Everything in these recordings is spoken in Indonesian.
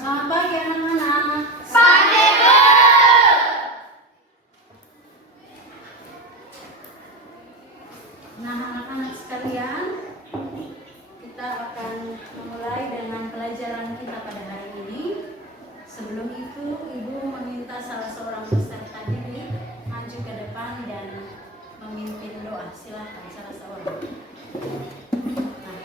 Selamat pagi anak-anak. Pagi, Bu. Nah, anak-anak sekalian, kita akan memulai dengan pelajaran kita pada hari ini. Sebelum itu, Ibu meminta salah seorang peserta didik maju ke depan dan memimpin doa. Silakan salah seorang. Nah,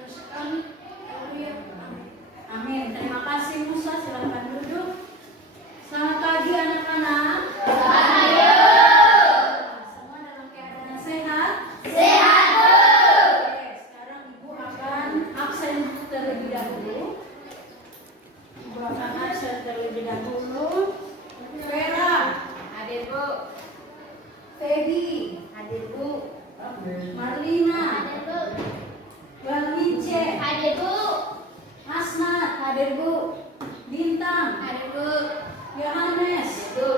Musa. Amin. Terima kasih Musa. Silakan duduk. Selamat pagi anak-anak. Semua dalam keadaan sehat? Sehat, Bu. Oke, sekarang Ibu akan absen terlebih dahulu. Ibu akan absen terlebih dahulu. Vera, Hadir, Bu. Feby, Hadir, Bu. Marlina, Hadir, Bu. Bang Mince, Hadir, Bu. Asnat, hadir Bu. Bintang, Hadir, Bu. Yohanes, Bu.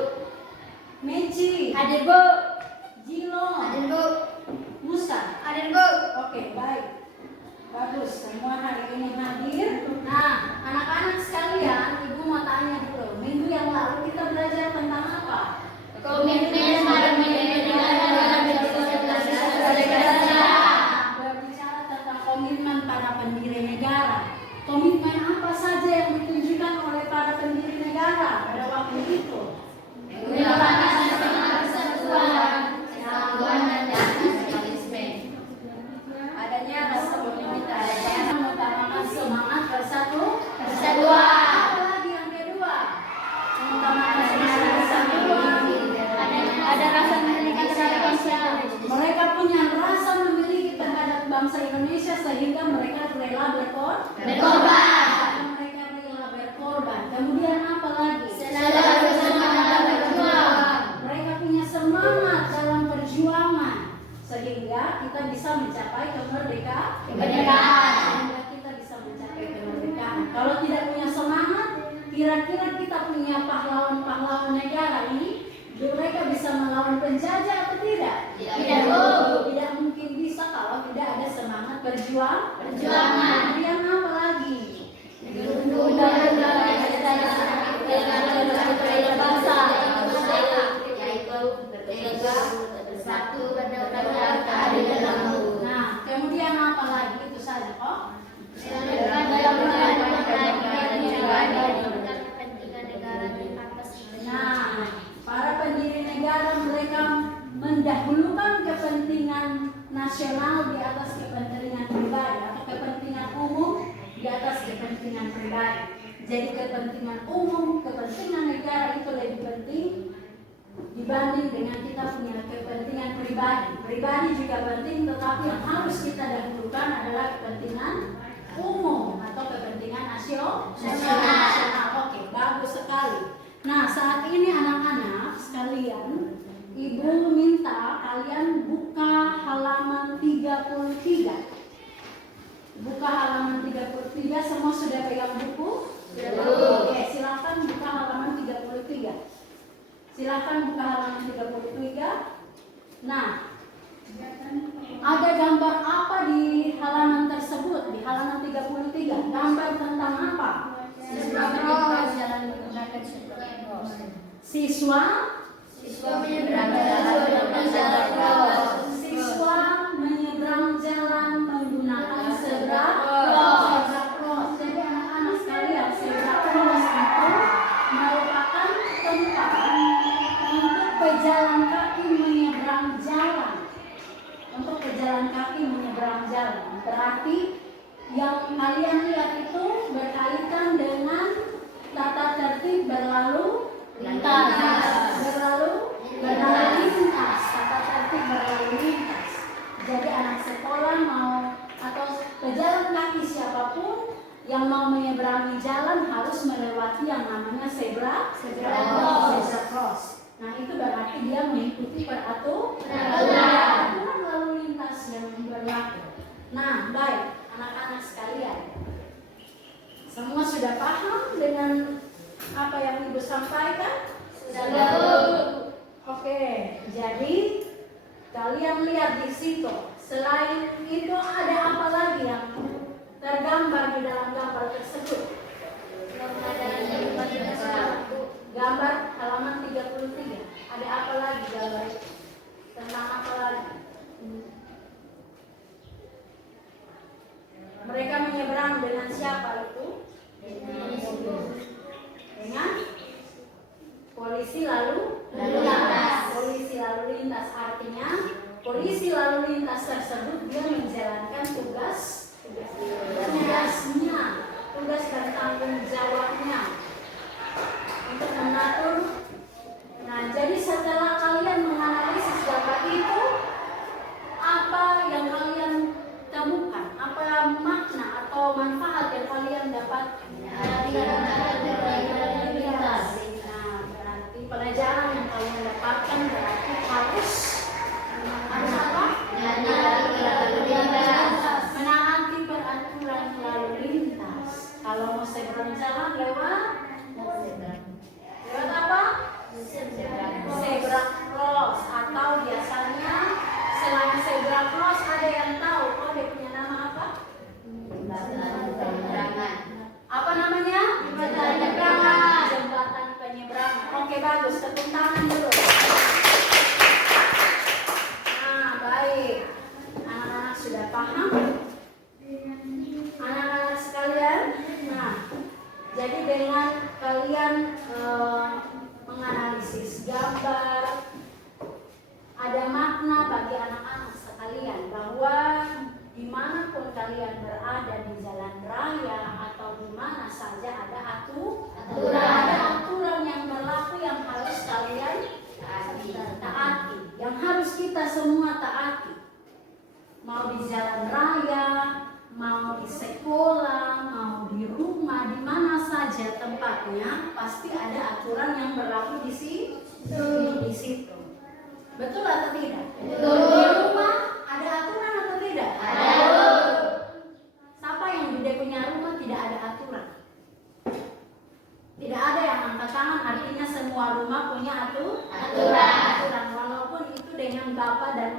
Meci, Hadir, Bu. Jilo, Hadir, Bu. Musa. Hadir, Bu. Oke, baik. Bagus, semua hari ini hadir. Nah, anak-anak sekalian, Ibu mau tanya dulu. Minggu yang lalu kita belajar tentang apa? Komitmen para negara Berbicara tentang komitmen para pendiri negara. Komitmen apa saja yang ditunjukkan oleh para pendiri negara pada waktu itu? Adanya rasa komunitas, mengutamakan semangat bersatu. Apa lagi yang kedua? Mengutamakan semangat persatuan. Ada rasa memiliki bangsa. Mereka punya rasa memiliki terhadap bangsa Indonesia sehingga mereka rela berkorban. Mereka rela berkorban. Kemudian apa lagi? Mereka punya semangat dalam perjuangan sehingga kita bisa mencapai kemerdekaan. Sehingga kita bisa mencapai kemerdekaan. Kalau tidak punya semangat, kira-kira kita punya pahlawan-pahlawan negara ini, mereka bisa melawan penjajah atau tidak? Tidak, Bu. Tidak mungkin bisa kalau tidak ada semangat Perjuangan. Kemudian apa lagi? Nah, kemudian apa lagi? Itu saja kok. Nah, para pendiri negara mereka mendahulukan kepentingan nasional di atas kepentingan pribadi atau kepentingan umum di atas kepentingan pribadi. Jadi kepentingan umum, kepentingan negara itu lebih penting dibanding dengan kita punya kepentingan pribadi. Pribadi juga penting, tetapi yang harus kita dahulukan adalah kepentingan umum atau kepentingan nasional. Oke, bagus sekali. Nah, saat ini anak-anak sekalian, Ibu minta kalian buka halaman 33. Buka halaman 33, semua sudah pegang buku? Oke, silakan buka halaman 33. Silakan buka halaman 33. Nah, ada gambar apa di halaman tersebut? Di halaman 33, gambar tentang apa? Siswa menyeberang jalan menggunakan zebra cross. Jadi anak-anak sekalian, zebra cross itu merupakan tempat untuk pejalan kaki menyeberang jalan. Untuk pejalan kaki menyeberang jalan. Berarti yang kalian lihat itu berkaitan dengan tata tertib berlalu lintas. Tata tertib berlalu lintas. Jadi anak sekolah mau atau pejalan kaki siapapun yang mau menyeberangi jalan harus melewati yang namanya namanya zebra cross. zebra cross. Nah itu berarti dia mengikuti Peraturan. peraturan lalu lintas yang berlaku. Nah baik anak-anak sekalian, semua sudah paham dengan apa yang Ibu sampaikan? Oke, jadi kalian lihat di situ. Selain itu ada apa lagi yang tergambar di dalam gambar tersebut? Gambar halaman 33. Ada apa lagi gambar? Tentang apa lagi? Mereka menyeberang dengan siapa itu? Dengan polisi lalu lintas. Polisi lalu lintas artinya polisi lalu lintas tersebut dia menjalankan tugasnya, tugas dan tanggung jawabnya untuk mengatur. Nah, jadi setelah kalian menganalisis gambar itu, apa yang kalian temukan? Apa makna atau manfaat yang kalian dapat dari lintas? Nah, berarti pelajaran yang kalian dapatkan berarti harus apa? Menaati peraturan lalu lintas. Kalau mau seberang jalan lewat apa? Zebra cross, atau biasanya selain zebra cross ada yang tahu dia punya nama apa? Apa namanya? Jembatan penyeberangan. Oke bagus, tepuk tangan dulu. Nah baik, anak-anak sudah paham? Anak-anak sekalian, nah jadi dengan kalian menganalisis gambar, ada makna bagi anak-anak sekalian bahwa dimanapun kalian berada di jalan raya atau di mana saja ada aturan yang berlaku yang harus kalian taati, yang harus kita semua taati. Mau di jalan raya, mau di sekolah, mau di rumah, di mana saja tempatnya pasti ada aturan yang berlaku di situ. Betul atau tidak? Di rumah ada aturan atau tidak? Siapa yang dia punya rumah tidak ada aturan? Tidak ada yang angkat tangan, artinya semua rumah punya aturan. Walaupun itu dengan bapak dan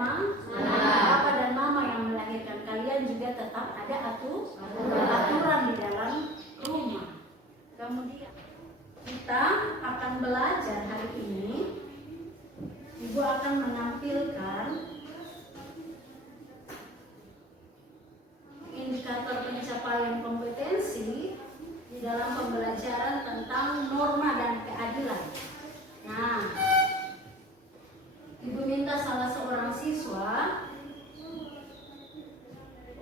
mama yang melahirkan kalian juga tetap ada aturan di dalam rumah. Kemudian kita akan belajar hari ini. Ibu akan menampilkan indikator pencapaian kompetensi di dalam pembelajaran tentang norma dan keadilan. Nah, Ibu minta salah seorang siswa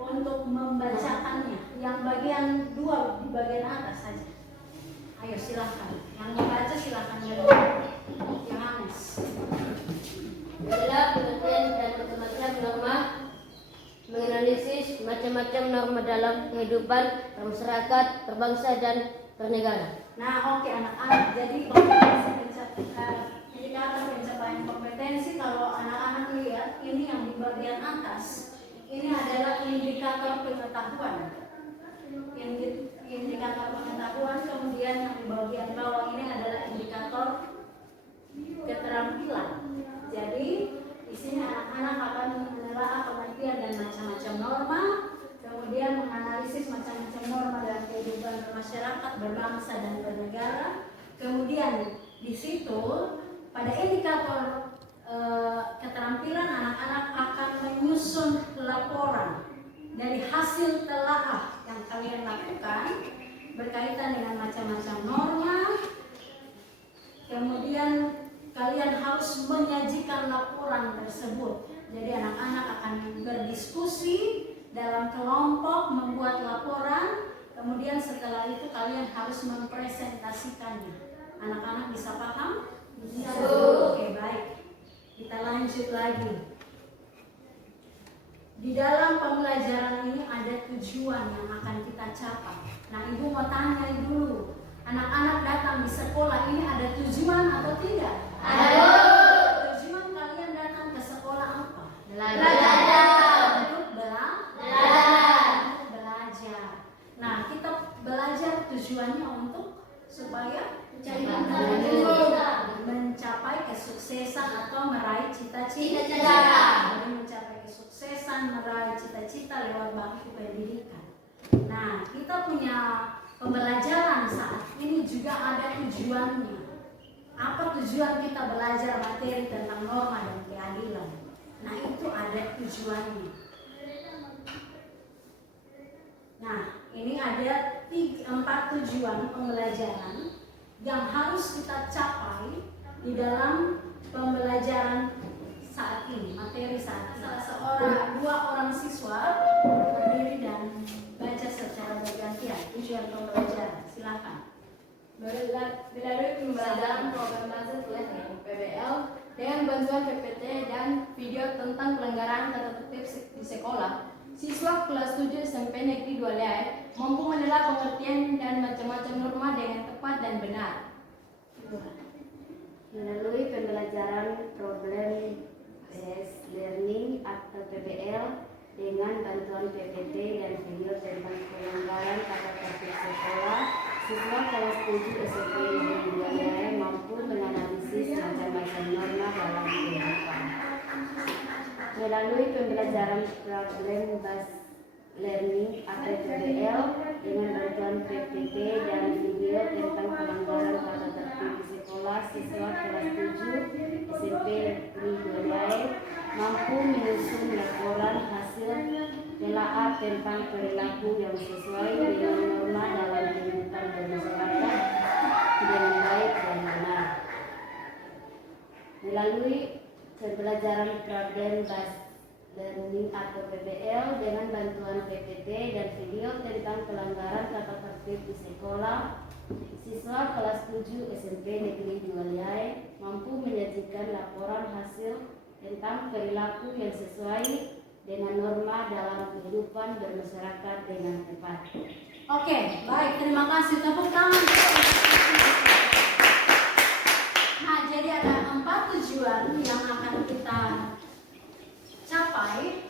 untuk membacakannya. Yang bagian 2 di bagian atas saja. Ayo silahkan. Yang membaca silahkan Yohanes. Adalah pengertian dan macam-macam norma, menganalisis macam-macam norma dalam kehidupan masyarakat, berbangsa dan bernegara. Nah, oke anak-anak. Jadi indikator pencapaian kompetensi, kalau anak-anak lihat ini yang di bagian atas, ini adalah indikator pengetahuan. Indikator pengetahuan, kemudian yang di bagian bawah ini adalah indikator keterampilan. Jadi di sini anak-anak akan menelaah pengertian dan macam-macam norma, kemudian menganalisis macam-macam norma dalam kehidupan bermasyarakat, berbangsa dan bernegara. Kemudian di situ pada indikator keterampilan anak-anak akan menyusun laporan dari hasil telaah yang kalian lakukan berkaitan dengan macam-macam norma. Kemudian kalian harus menyajikan laporan tersebut. Jadi anak-anak akan berdiskusi dalam kelompok membuat laporan. Kemudian setelah itu kalian harus mempresentasikannya. Anak-anak bisa paham? Bisa. Oke, baik. Kita lanjut lagi. Di dalam pembelajaran ini ada tujuan yang akan kita capai. Nah, Ibu mau tanya dulu, Anak-anak datang di sekolah ini ada tujuan atau tidak? Ada. Tujuan kalian datang ke sekolah apa? Belajar. Untuk belajar. Nah, kita belajar tujuannya untuk supaya mencapai kesuksesan atau meraih cita-cita. Jadi mencapai kesuksesan, meraih cita-cita lewat bangku pendidikan. Nah, kita punya pembelajaran saat ini juga ada tujuannya. Apa tujuan kita belajar materi tentang norma dan keadilan? Nah, itu ada tujuannya. Nah, ini ada 4 tujuan pembelajaran yang harus kita capai di dalam pembelajaran saat ini, materi saat ini. Dua orang siswa berdiri dan baca secara bergantian tujuan pembelajaran. Silakan. Melalui pembelajaran program belajar PBL dengan bantuan PPT dan video tentang pelanggaran tata tertib di sekolah, siswa kelas 7 SMP Negeri 2 Liai mampu menelaah pengertian dan macam-macam norma dengan tepat dan benar. Melalui pembelajaran problem based learning atau PBL dengan bantuan PPT dan video tentang pelanggaran tata tertib sekolah, siswa kelas 7 SMP Negeri 2 Liai mampu menganalisis macam-macam norma dalam kehidupan. Melalui pembelajaran problem based learning atau PBL dengan bantuan PPT dan video tentang pelanggaran tata tertib di sekolah, siswa kelas 7 SMP Negeri 2 Liai mampu menyusun laporan hasil telaah tentang perilaku yang sesuai dengan norma dalam kehidupan bermasyarakat dengan baik dan benar. Melalui pembelajaran problem based learning atau PBL dengan bantuan PPT dan video tentang pelanggaran tata tertib di sekolah, siswa kelas 7 SMP Negeri 2 Liai mampu menyajikan laporan hasil tentang perilaku yang sesuai dengan norma dalam kehidupan bermasyarakat dengan tepat. Oke, baik, terima kasih. Tepuk tangan. Nah, jadi ada 4 tujuan yang akan kita capai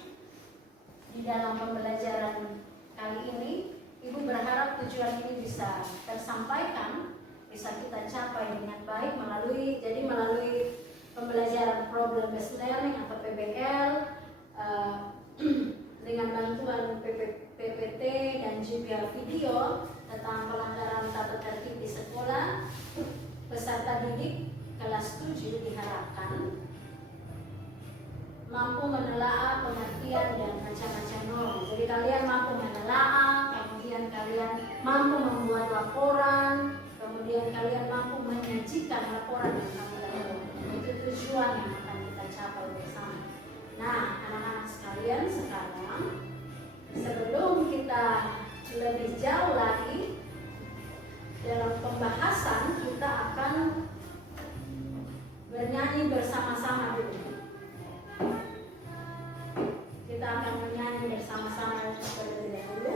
di dalam pembelajaran kali ini. Ibu berharap tujuan ini bisa tersampaikan, bisa kita capai dengan baik melalui pembelajaran problem based learning atau PBL dengan bantuan PPT dan juga video tentang pelanggaran tata tertib di sekolah. Peserta didik kelas 7 diharapkan mampu menelaah pengertian dan macam-macam norma. Jadi kalian mampu menelaah, kemudian kalian mampu membuat laporan, kemudian kalian mampu menyajikan laporan yang kamu lakukan. Itu tujuan yang akan kita capai bersama. Nah, anak-anak sekalian, sekarang sebelum kita lebih jauh lagi dalam pembahasan, kita akan bernyanyi bersama-sama dulu. Kita akan menyanyi bersama-sama terlebih dahulu.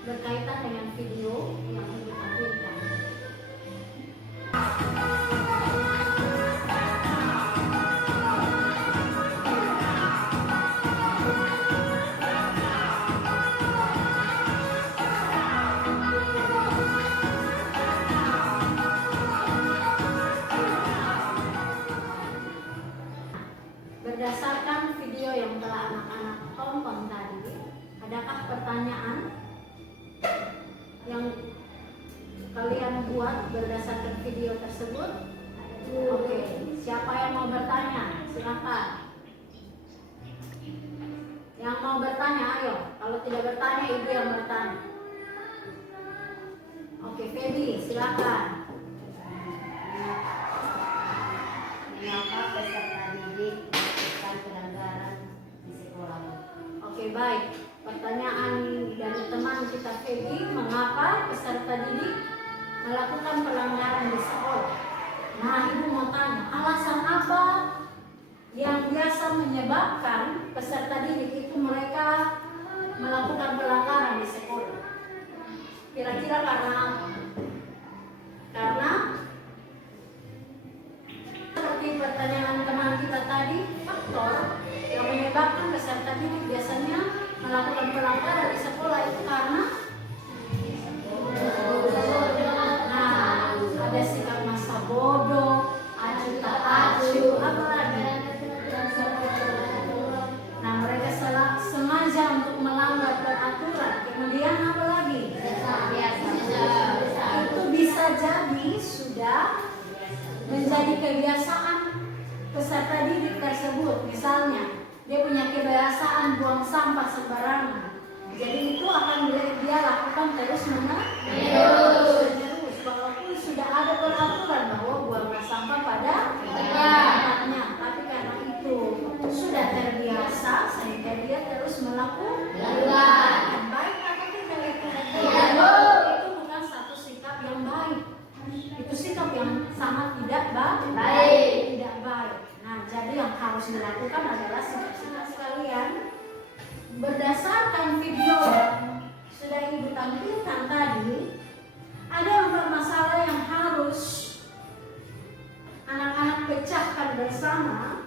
berkaitan dengan video yang Ibu tampilkan. Berdasarkan video yang telah anak-anak tonton tadi, adakah pertanyaan yang kalian buat berdasarkan video tersebut? Oke, siapa yang mau bertanya? Silakan. Yang mau bertanya, ayo. Kalau tidak bertanya, ibu yang bertanya. Oke, Feby, silakan. Mengapa peserta didik melakukan pelanggaran di sekolah? Oke, baik. Pertanyaan dari teman kita Feby, mengapa peserta didik melakukan pelanggaran di sekolah? Nah, ibu mau tanya, alasan apa yang biasa menyebabkan peserta didik itu mereka melakukan pelanggaran di sekolah? Kira-kira karena apa? Karena seperti pertanyaan teman kita tadi, faktor yang menyebabkan peserta didik biasanya melakukan pelanggaran di sekolah itu karena ada sikap masa bodoh, acuh tak acuh, apa lagi? Nah, mereka sengaja untuk melanggar peraturan. Kemudian apa lagi? Itu bisa jadi sudah menjadi kebiasaan peserta didik tersebut. Misalnya, dia punya kebiasaan buang sampah sembarangan. Jadi itu akan dia lakukan terus menerus. Walaupun sudah ada peraturan bahwa buanglah sampah pada tempatnya, tapi karena itu sudah terbiasa sehingga dia terus melakukan. Baik atau tidak itu? Itu bukan satu sikap yang baik. Itu sikap yang sangat tidak baik. Tidak baik. Nah, jadi yang harus dilakukan adalah sikap-sikap sekalian berdasarkan video yang sudah ibu tampilkan tadi. Ada 4 masalah yang harus anak-anak pecahkan bersama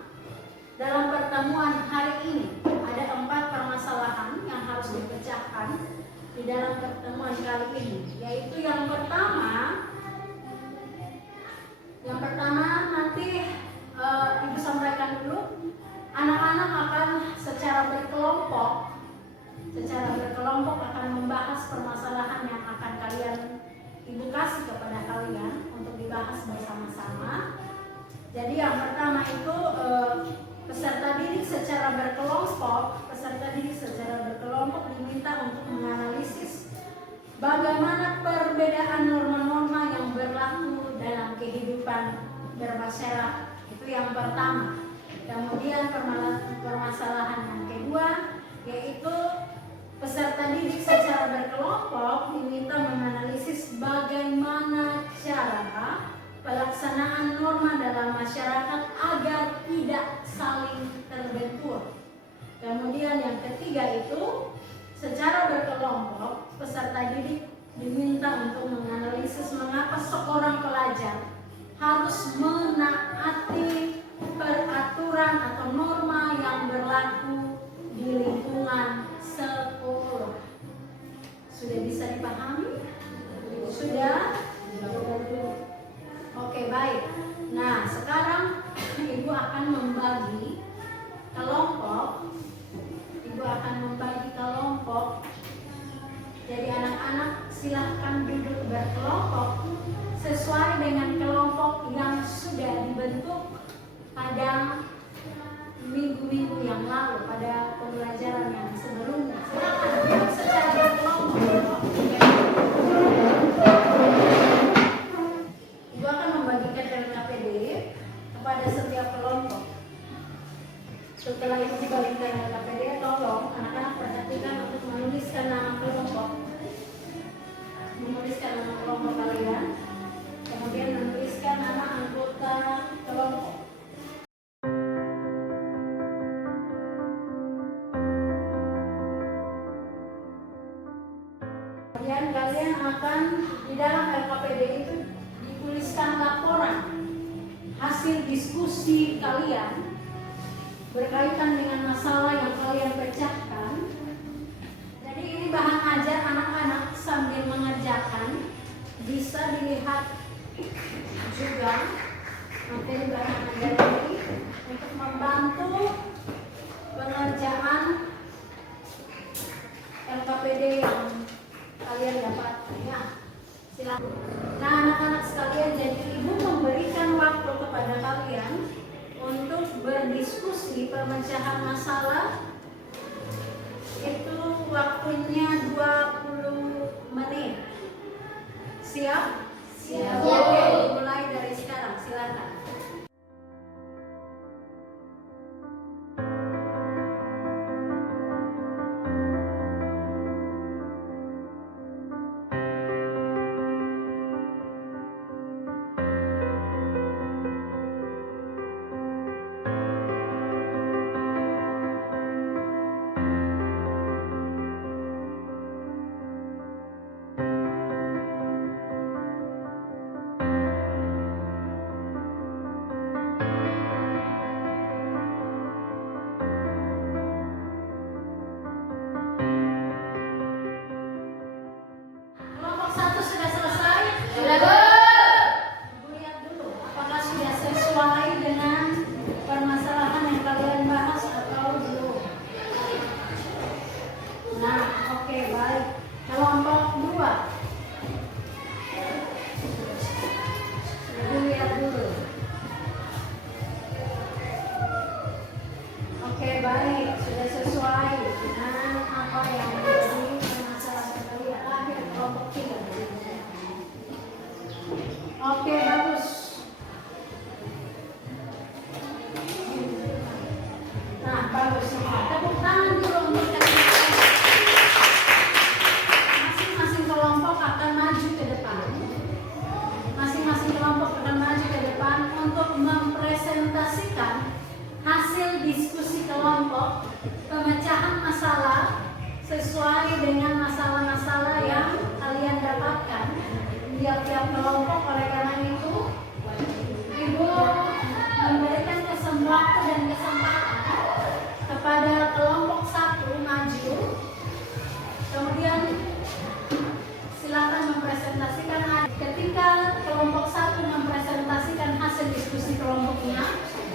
dalam pertemuan hari ini. Ada 4 permasalahan yang harus dipecahkan di dalam pertemuan kali ini, yaitu yang pertama nanti ibu sampaikan dulu. Anak-anak akan secara berkelompok akan membahas permasalahan yang akan ibu kasih kepada kalian untuk dibahas bersama-sama. Jadi yang pertama itu peserta didik secara berkelompok diminta untuk menganalisis bagaimana perbedaan norma-norma yang berlaku dalam kehidupan bermasyarakat. Itu yang pertama. Kemudian permasalahan yang kedua yaitu peserta didik secara berkelompok diminta menganalisis bagaimana cara pelaksanaan norma dalam masyarakat agar tidak saling terbentur. Kemudian yang ketiga itu secara berkelompok peserta didik diminta untuk menganalisis mengapa seorang pelajar harus menaati peraturan atau norma yang berlaku di lingkungan sekolah. Sudah bisa dipahami? Sudah? Oke, baik. Nah, sekarang ibu akan membagi kelompok. Jadi anak-anak silahkan duduk berkelompok sesuai dengan kelompok yang sudah dibentuk pada minggu-minggu yang lalu, pada pembelajaran yang sebelumnya. Kemudian kalian akan di dalam LKPD itu dituliskan laporan hasil diskusi kalian berkaitan dengan masalah yang kalian pecahkan. Jadi ini bahan ajar anak-anak sambil mengerjakan, bisa dilihat juga materi bahan ajar ini untuk membantu pengerjaan LKPD yang kalian dapat. Ya, silakan. Nah, anak-anak sekalian, jadi ibu memberikan waktu kepada kalian untuk berdiskusi pemecahan masalah. Itu waktunya 20 menit. Siap? Siap. Oke, mulai dari sekarang, silakan. Kelompok 1 sudah selesai? Sudah, Bu. Ibu lihat dulu apakah sudah sesuai dengan permasalahan yang kalian bahas atau belum. Nah, oke, baik. Kelompok 2. Ibu lihat dulu. Oke, baik. Sudah sesuai dengan apa yang menjadi permasalahan kalian. Akhir kelompok 3. Oke, bagus. Nah, bagus semua. Tepuk tangan dulu untuk kalian. Masing-masing kelompok akan maju ke depan. Masing-masing kelompok akan maju ke depan untuk mempresentasikan hasil diskusi kelompok, pemecahan masalah sesuai dengan masalah-masalah yang kalian dapatkan tiap-tiap kelompok. Oleh karena itu, ibu memberikan waktu dan kesempatan kepada kelompok 1 maju, kemudian silakan mempresentasikan. Ketika kelompok 1 mempresentasikan hasil diskusi kelompoknya,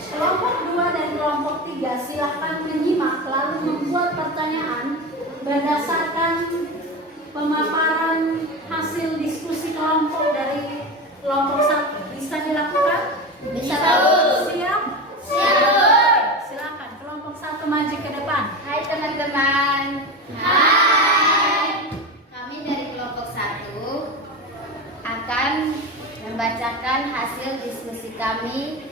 kelompok 2 dan kelompok 3 silakan menyimak lalu membuat pertanyaan berdasarkan pemaparan hasil diskusi kelompok dari kelompok 1. Bisa dilakukan? Bisa, Bu. Siap? Siap, Bu. Silakan kelompok 1 maju ke depan. Hai teman-teman. Hai. Kami dari kelompok 1 akan membacakan hasil diskusi kami.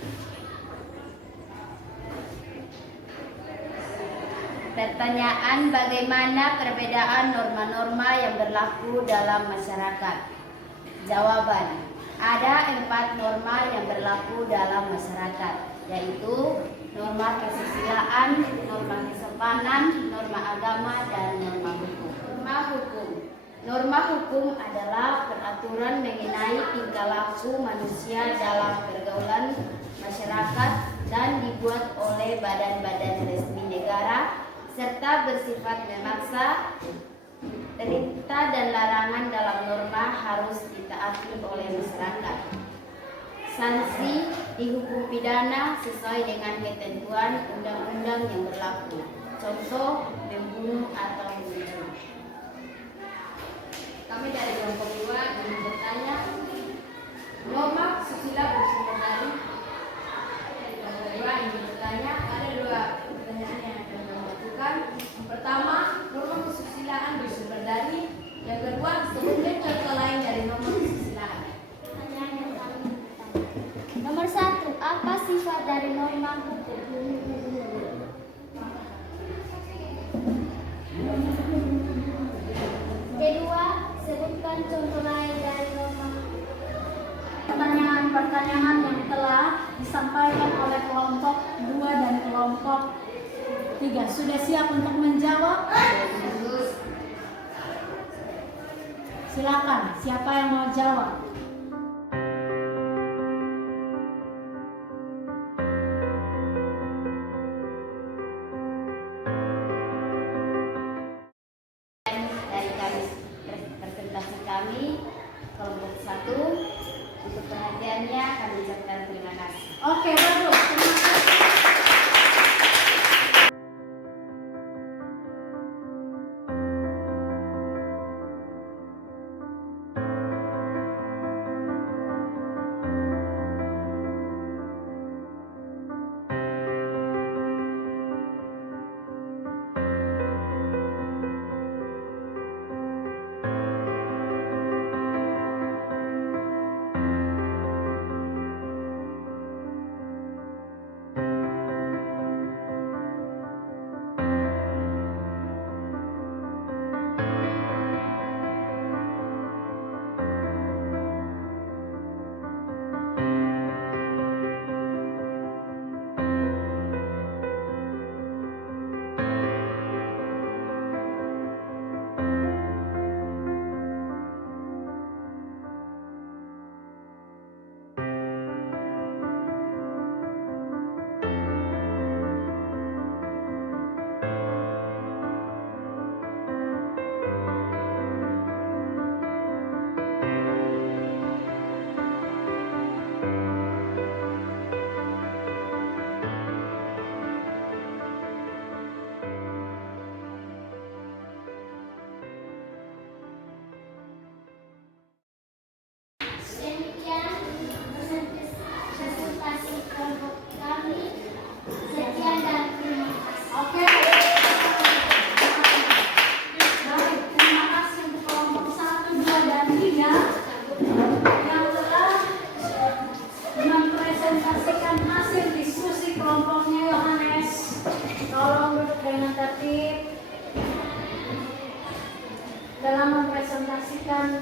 Pertanyaan, bagaimana perbedaan norma-norma yang berlaku dalam masyarakat? Jawaban, ada 4 norma yang berlaku dalam masyarakat, yaitu norma kesusilaan, norma kesopanan, norma agama, dan norma hukum. Norma hukum. Norma hukum adalah peraturan mengenai tingkah laku manusia dalam pergaulan masyarakat dan dibuat oleh badan-badan resmi negara serta bersifat memaksa. Perintah dan larangan dalam norma harus ditaati oleh masyarakat. Sanksi dihukum pidana sesuai dengan ketentuan undang-undang yang berlaku. Contoh, membunuh atau membunuh. Kami dari kelompok 2 ingin bertanya, norma susila bersumber dari kelompok 2 ingin bertanya, ada 2 pertanyaan yang akan kami lakukan. Yang pertama, norma kesusilaan bersumber dari. Yang kedua, sebutkan contoh lain dari norma kesusilaan. Nomor 1, apa sifat dari norma hukum? Kedua, sebutkan contoh lain dari norma hukum. Pertanyaan-pertanyaan yang telah disampaikan oleh kelompok 2 dan kelompok 3 sudah siap untuk menjawab? Silakan, siapa yang mau jawab? Dari kami presentasi kami kelompok 1 untuk perhatiannya kami ucapkan terima kasih. Oke, bagus. Terima kasih. Demikian presentasi kelompok kami. Sekian dan terima kasih. Oke. Baik, terima kasih untuk kelompok 1, 2, dan 3 yang telah mempresentasikan hasil diskusi kelompoknya. Yohanes, tolong duduk dengan tertib. Dalam mempresentasikan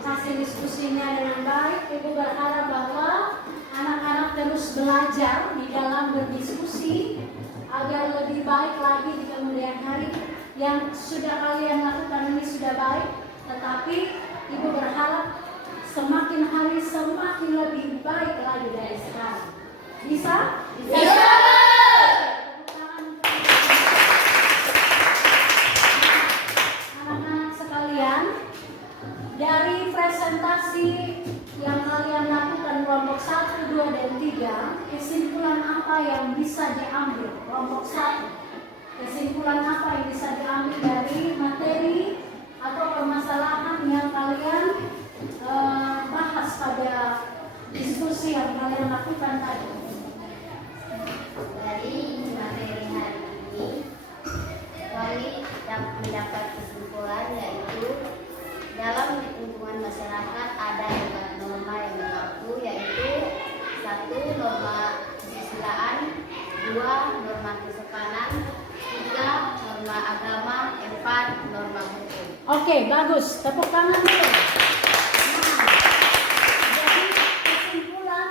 hasil diskusinya dengan baik, Ibu berharap bahwa anak-anak terus belajar di dalam berdiskusi agar lebih baik lagi di kemudian hari. Yang sudah kalian lakukan ini sudah baik, tetapi Ibu berharap semakin hari semakin lebih baik lagi dari sekarang. Bisa? Bisa. Anak-anak sekalian, dari presentasi yang kalian lakukan kelompok 1, 2, dan 3, kesimpulan apa yang bisa diambil? Kelompok 1, kesimpulan apa yang bisa diambil dari materi atau permasalahan yang kalian bahas pada diskusi yang kalian lakukan tadi? Dari materi hari ini kami mendapat kesimpulan yaitu dalam lingkungan masyarakat ada 4 norma yang berlaku, yaitu 1. Norma kesusilaan, 2. Norma kesopanan, 3. Norma agama, 4. Norma hukum. Oke, bagus. Tepuk tangan dulu. Jadi kesimpulan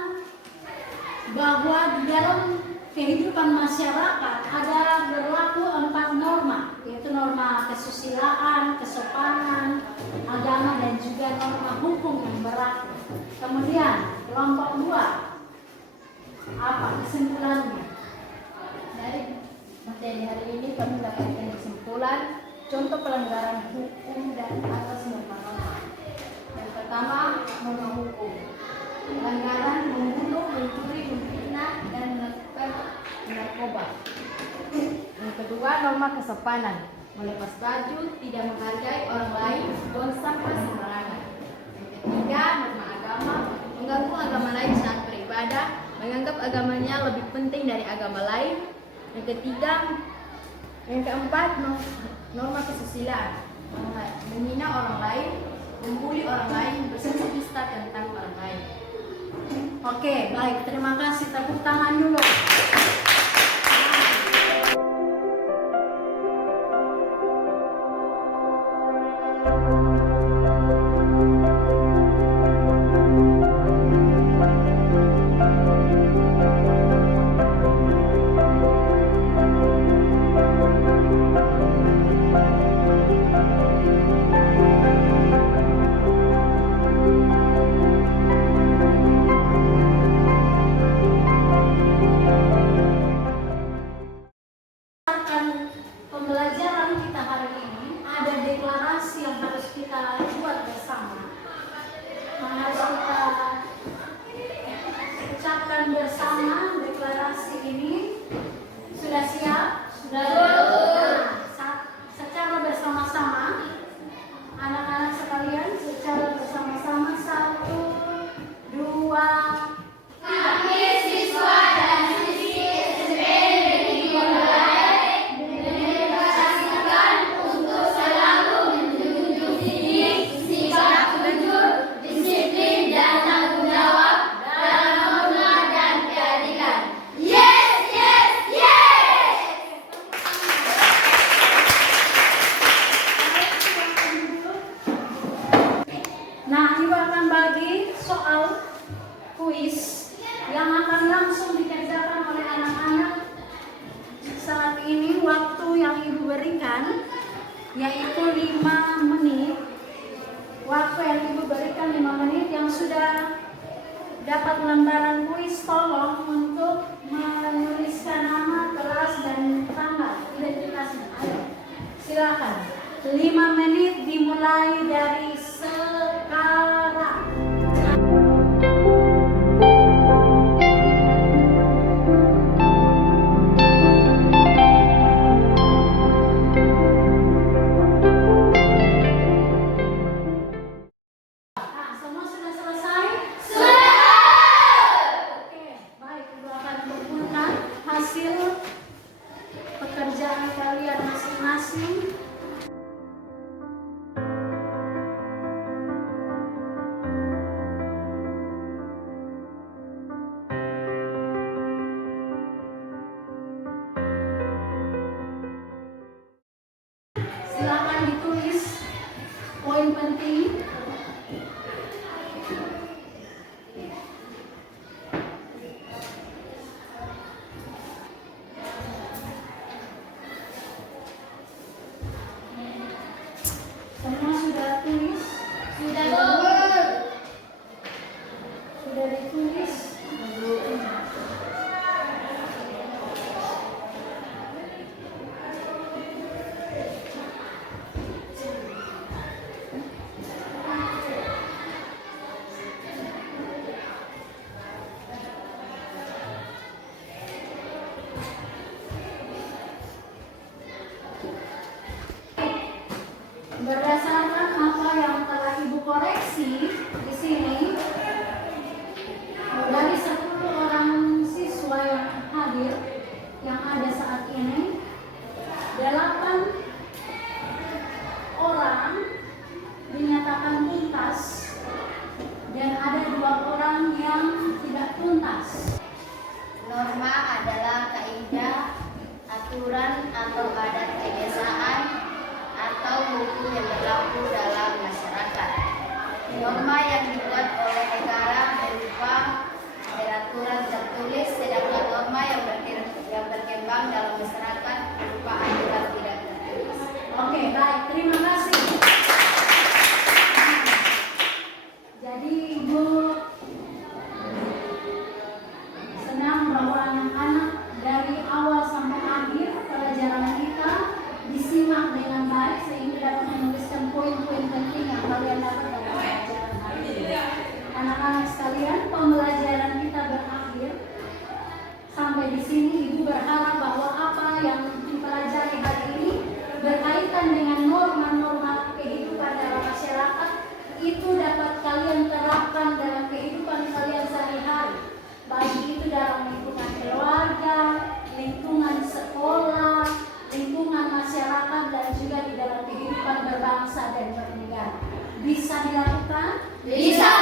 bahwa di dalam kehidupan masyarakat ada berlaku 4 norma, yaitu norma kesusilaan, kesopanan, agama, dan juga norma hukum yang berlaku. Kemudian kelompok 2, apa kesimpulannya? Dari materi hari ini kami mendapatkan kesimpulan contoh pelanggaran hukum dan atas norma-norma. Yang pertama, norma hukum. Pelanggaran membunuh, mencuri, memfitnah, dan melakukan narkoba. Yang kedua, norma kesopanan. Melepas baju, tidak menghargai orang lain, buang sampah sembarangan. Yang ketiga, norma agama. Mengganggu agama lain saat beribadah, menganggap agamanya lebih penting dari agama lain. Yang keempat, norma kesusilaan. Menghina orang lain, membuli orang lain, bersaksi dusta tentang orang lain. Oke, baik. Terima kasih. Tepuk tangan dulu. yaitu 5 menit. Waktu yang Ibu berikan 5 menit. Yang sudah dapat lembaran kuis tolong untuk menuliskan nama, kelas, dan tanggal identitasnya. Ayo, silakan. 5 menit dimulai dari sekarang. Semua sudah selesai? Oke, baik. Ibu akan kumpulkan hasil pekerjaan kalian masing-masing. Silakan ditulis poin penting. Semua sudah tulis? Sudah, Bu. Sudah ditulis? Berdasarkan apa yang telah Ibu koreksi di sini, dari 10 orang siswa yang hadir yang ada saat ini, 8 orang dinyatakan tuntas dan ada 2 orang yang tidak tuntas. Norma adalah kaidah, aturan atau adat kebiasaan atau hukum yang berlaku dalam masyarakat. Norma yang dibuat oleh negara berupa peraturan tertulis, sedangkan norma yang berkembang dalam masyarakat berupa aturan tidak tertulis. Oke, baik. Terima kasih. Jadi Ibu senang bahwa anak-anak dari awal sampai akhir pelajaran kita disimak dengan baik sehingga dapat menuliskan poin-poin penting yang kalian dapat dari pelajaran hari ini. Anak-anak sekalian, pembelajaran kita berakhir. Sampai di sini Ibu berharap bahwa apa yang dipelajari hari ini berkaitan dengan norma-norma kehidupan dalam masyarakat itu dapat kalian terapkan dalam kehidupan kalian sehari-hari, baik itu dalam lingkungan keluarga, lingkungan sekolah, lingkungan masyarakat, dan juga di dalam kehidupan berbangsa dan bernegara. Bisa dilakukan? Bisa.